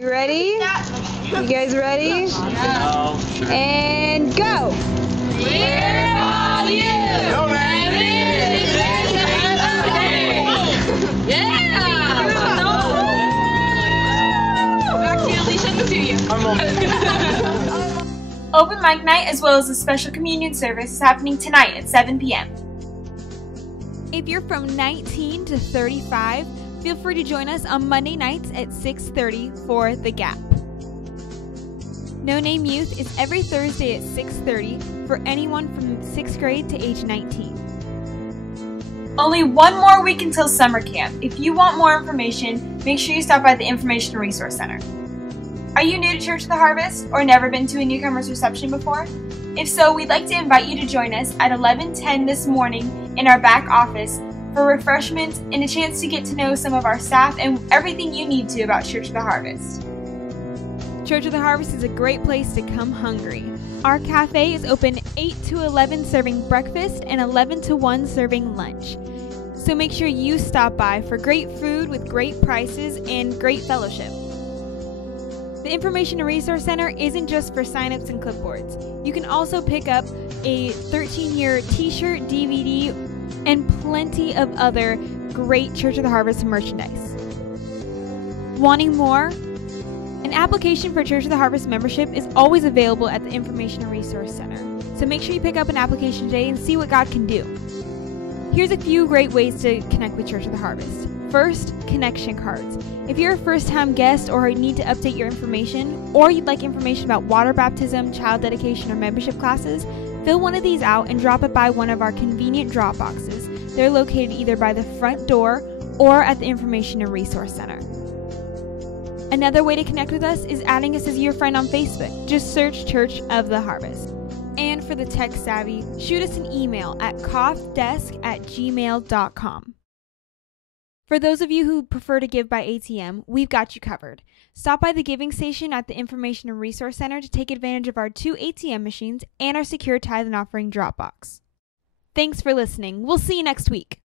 You ready? You guys ready? No. And go! We're all you! And this is another day! Yeah! Back to you, Alicia, and to you. Open mic night as well as a special communion service is happening tonight at 7 p.m. If you're from 19 to 35, feel free to join us on Monday nights at 6:30 for The Gap. No Name Youth is every Thursday at 6:30 for anyone from 6th grade to age 19. Only one more week until summer camp. If you want more information, make sure you stop by the Information and Resource Center. Are you new to Church of the Harvest or never been to a newcomer's reception before? If so, we'd like to invite you to join us at 11:10 this morning in our back office for refreshments and a chance to get to know some of our staff and everything you need to about Church of the Harvest. Church of the Harvest is a great place to come hungry. Our cafe is open 8 to 11 serving breakfast and 11 to 1 serving lunch. So make sure you stop by for great food with great prices and great fellowship. The Information and Resource Center isn't just for sign-ups and clipboards. You can also pick up a 13-year t-shirt, DVD, and plenty of other great Church of the Harvest merchandise. Wanting more? An application for Church of the Harvest membership is always available at the Information and Resource Center. So make sure you pick up an application today and see what God can do. Here's a few great ways to connect with Church of the Harvest. First, connection cards. If you're a first-time guest or need to update your information, or you'd like information about water baptism, child dedication, or membership classes, fill one of these out and drop it by one of our convenient drop boxes. They're located either by the front door or at the Information and Resource Center. Another way to connect with us is adding us as your friend on Facebook. Just search Church of the Harvest. And for the tech savvy, shoot us an email at coughdesc@gmail.com. For those of you who prefer to give by ATM, we've got you covered. Stop by the giving station at the Information and Resource Center to take advantage of our 2 ATM machines and our secure tithe and offering drop box. Thanks for listening. We'll see you next week.